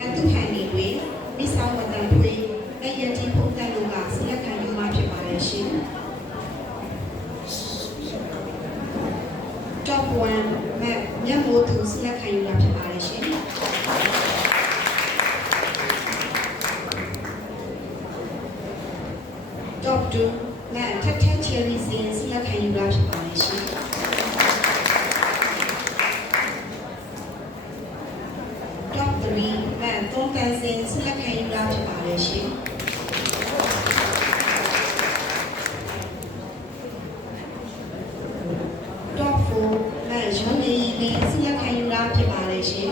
သူဟန်နေတွင်မိဆောင်ဝတ္တန်ဖွေးและယတိဖုန်တန်တို့ကဆက်လက်ခံယူမှာဖြစ်ပါတယ်ရှင် Top 1 Map မြတ်မိုးသူဆက်လက်ခံယူမှာဖြစ်ပါတယ်ရှင် Top 2 Map ထက်ထက်ချယ်ရီစင်ဆက်လက်ခံယူမှာဖြစ်ပါတယ်ရှင် Top 3 Map သုံးတန်စင်ဆက်လက်ခံယူမှာဖြစ်ပါတယ်ရှင် Top 4 Map ရုံးရည်ရည်ဆက်လက်ခံယူမှာဖြစ်ပါတယ်ရှင်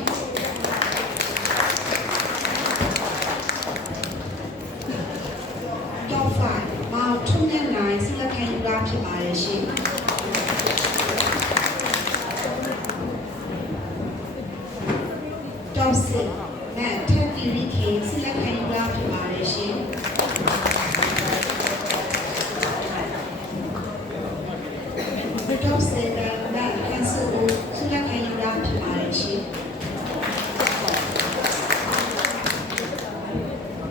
Top 5 မောင်ထုံးနဲ့နိုင်ဆက်လက်ခံယူမှာဖြစ်ပါတယ်ရှင် Top 6 Map ထက်တီရီခေဆက်လက်ခံယူမှာဖြစ်ပါတယ်ရှင် Top 7 Map ကန်ဆယ်ကိုဆက်လက်ခံယူမှာဖြစ်ပါတယ်ရှင်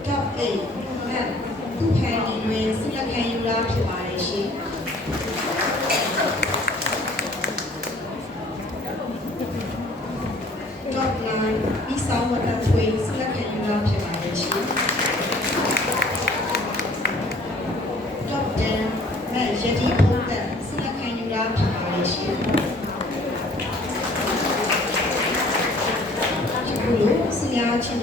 Top 8 Map သူ့ဖန်ဒီတွင်ဆက်လက်ခံယူမှာဖြစ်ပါတယ်ရှင် Top 9 မိဆောင်ဝတ္တဖွေးဆက်လက်ခံယူမှာဖြစ်ပါတယ်ရှင် Top 10 Map ယတိဖုန်တန်ဆက်လက်ခံယူမှာဖြစ်ပါတယ်ရှင် ဒီလိုဆရာချင်း